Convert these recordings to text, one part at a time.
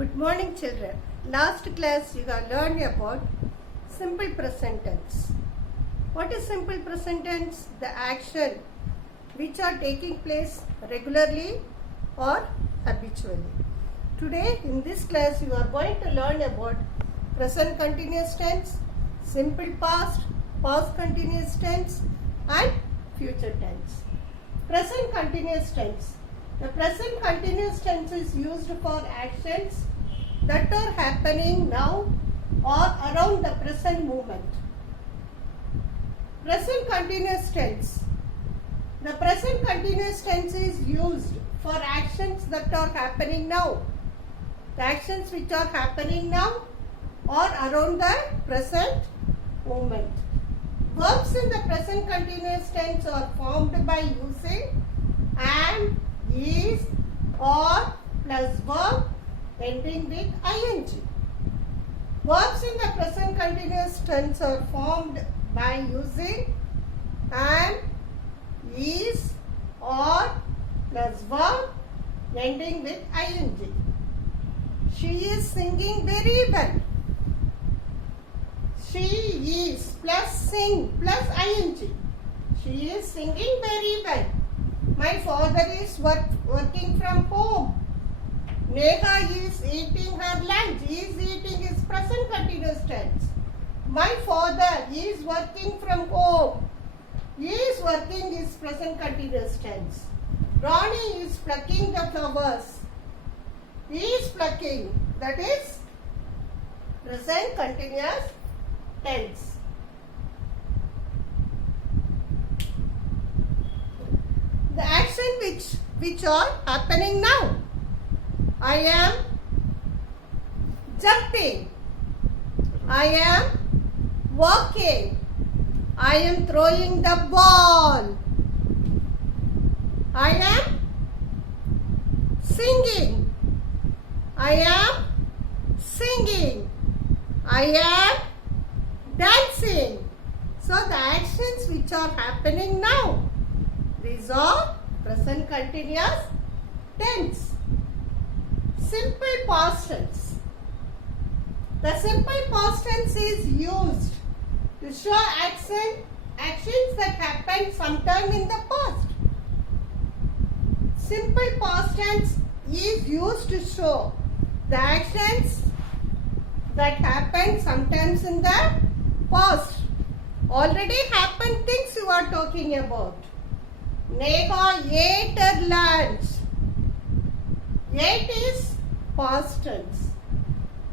Good morning, children. Last class you have learned about simple present tense. What is simple present tense? The action which are taking place regularly or habitually. Today in this class you are going to learn about present continuous tense, simple past, past continuous tense and future tense. Present continuous tense. The present continuous tense is used for actions that are happening now or around the present moment. Present continuous tense. The present continuous tense is used for actions that are happening now. The actions which are happening now or around the present moment. Verbs in the present continuous tense are formed by using am, is, or plus verb ending with ing. Verbs in the present continuous tense are formed by using am, is, or plus verb ending with ing. She is singing very well. She is plus sing plus ing. She is singing very well. My father is working from home. Neha is eating her lunch. He is eating his present continuous tense. My father is working from home. He is working his present continuous tense. Ronnie is plucking the flowers. He is plucking. That is present continuous tense. The action which are happening now. I am jumping. I am walking. I am throwing the ball. I am singing. I am singing. I am dancing. So the actions which are happening now. These are present continuous tense. Simple past tense. The simple past tense is used to show actions that happened sometime in the past. Simple past tense is used to show the actions that happened sometimes in the past. Already happened things you are talking about. Neha ate her lunch. Ate is past tense.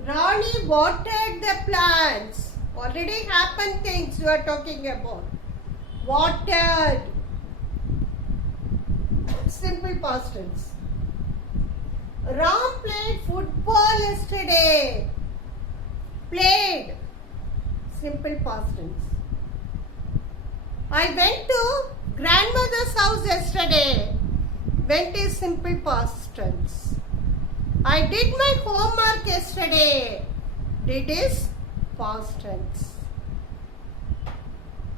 Ronnie watered the plants. Already happened things you are talking about. Watered. Simple past tense. Ram played football yesterday. Played. Simple past tense. I went to grandmother's house yesterday. Went is simple past tense. I did my homework yesterday. Did is past tense.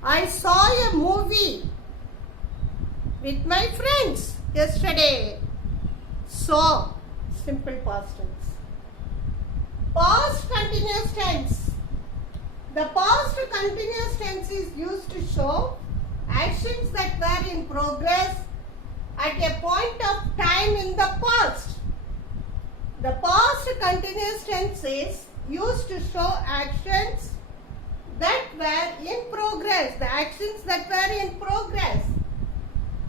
I saw a movie with my friends yesterday. Saw. Simple past tense. Past continuous tense. The past continuous tense is used to show actions that were in progress at a point of time in the past. The past continuous tense is used to show actions that were in progress. The actions that were in progress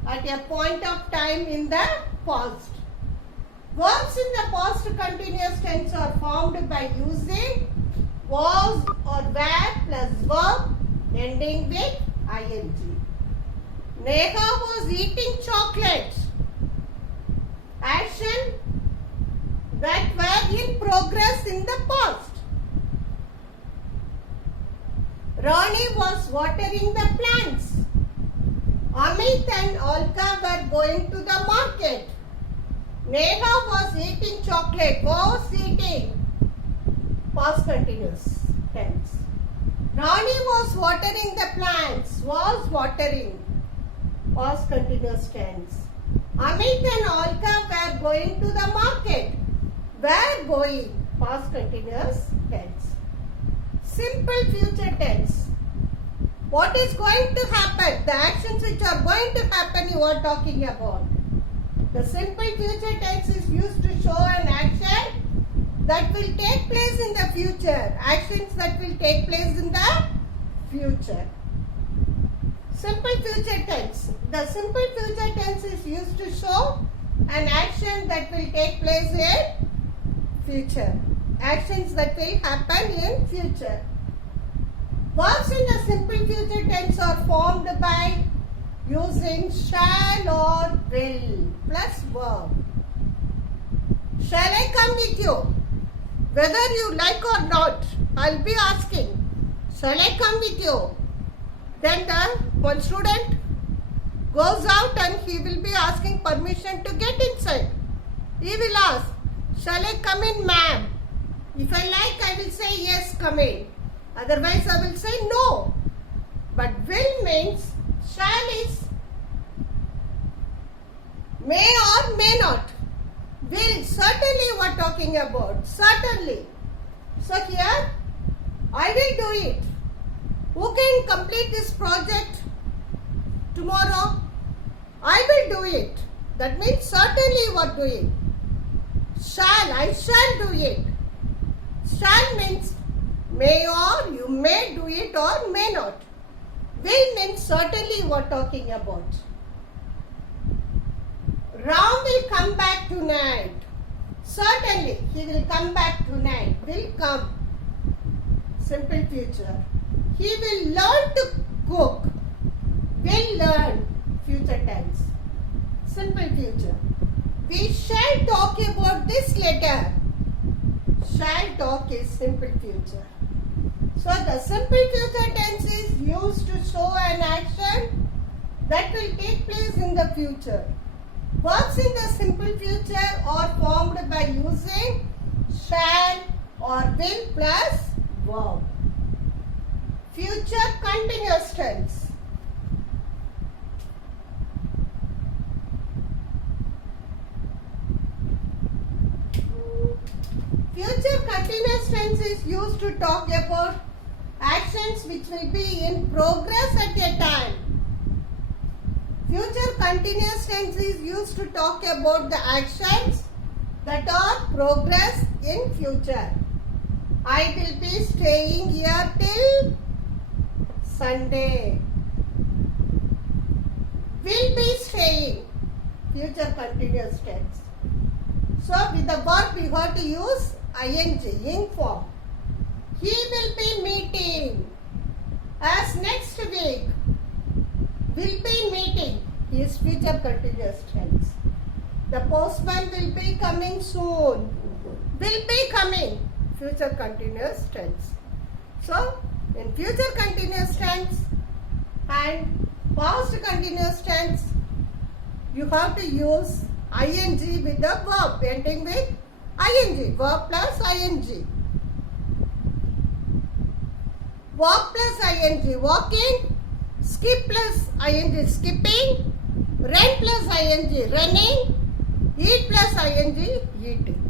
at a point of time in the past. Verbs in the past continuous tense are formed by using was or were plus verb ending with ing. Neha was eating chocolate. Action that were in progress in the past. Ronnie was watering the plants. Amit and Olga were going to the market. Neha was eating chocolate. Was eating. Past continuous tense. Ronnie was watering the plants. Was watering. Past continuous tense. Amit and Olga were going to the market. Were were going, past continuous tense. Simple future tense. What is going to happen? The actions which are going to happen you are talking about. The simple future tense is used to show an action that will take place in the future. Actions that will take place in the future. Simple future tense. The simple future tense is used to show an action that will take place in future. Actions that will happen in future. Verbs in the simple future tense are formed by using shall or will plus verb. Shall I come with you? Whether you like or not, I'll be asking. Shall I come with you? Then the one student goes out and he will be asking permission to get inside. He will ask, shall I come in, ma'am? If I like, I will say yes, come in. Otherwise, I will say no. But will means shall is may or may not. Will, certainly you are talking about. Certainly. So here, I will do it. Who can complete this project tomorrow? I will do it. That means certainly you are doing. Shall, I shall do it. Shall means may or you may do it or may not. Will means certainly you are talking about. Ram will come back tonight. Certainly he will come back tonight. Will come. Simple future. He will learn to cook. Will learn. Future tense. Simple future. We shall talk about this later. Shall talk is simple future. So the simple future tense is used to show an action that will take place in the future. Verbs in the simple future are formed by using shall or will plus verb. Future continuous tense. Future continuous tense is used to talk about actions which will be in progress at a time. Future continuous tense is used to talk about the actions that are progress in future. I will be staying here till Sunday. Will be staying. Future continuous tense. So with the verb we have to use ing form. He will be meeting. As next week. Will be meeting is future continuous tense. The postman will be coming soon. Will be coming. Future continuous tense. So, in future continuous tense and past continuous tense, you have to use ing with the verb ending with ing. Verb plus ing. Walk plus ing. Walking. Skip plus ing. Skipping. Run plus ing. Running. Eat plus ing. Eating.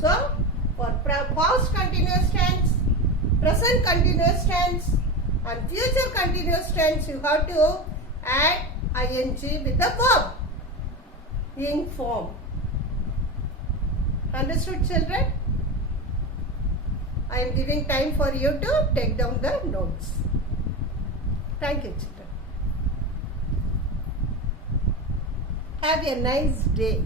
So, for past continuous tense, present continuous tense and future continuous tense, you have to add ing with the verb in form. Understood, children? I am giving time for you to take down the notes. Thank you, children. Have a nice day.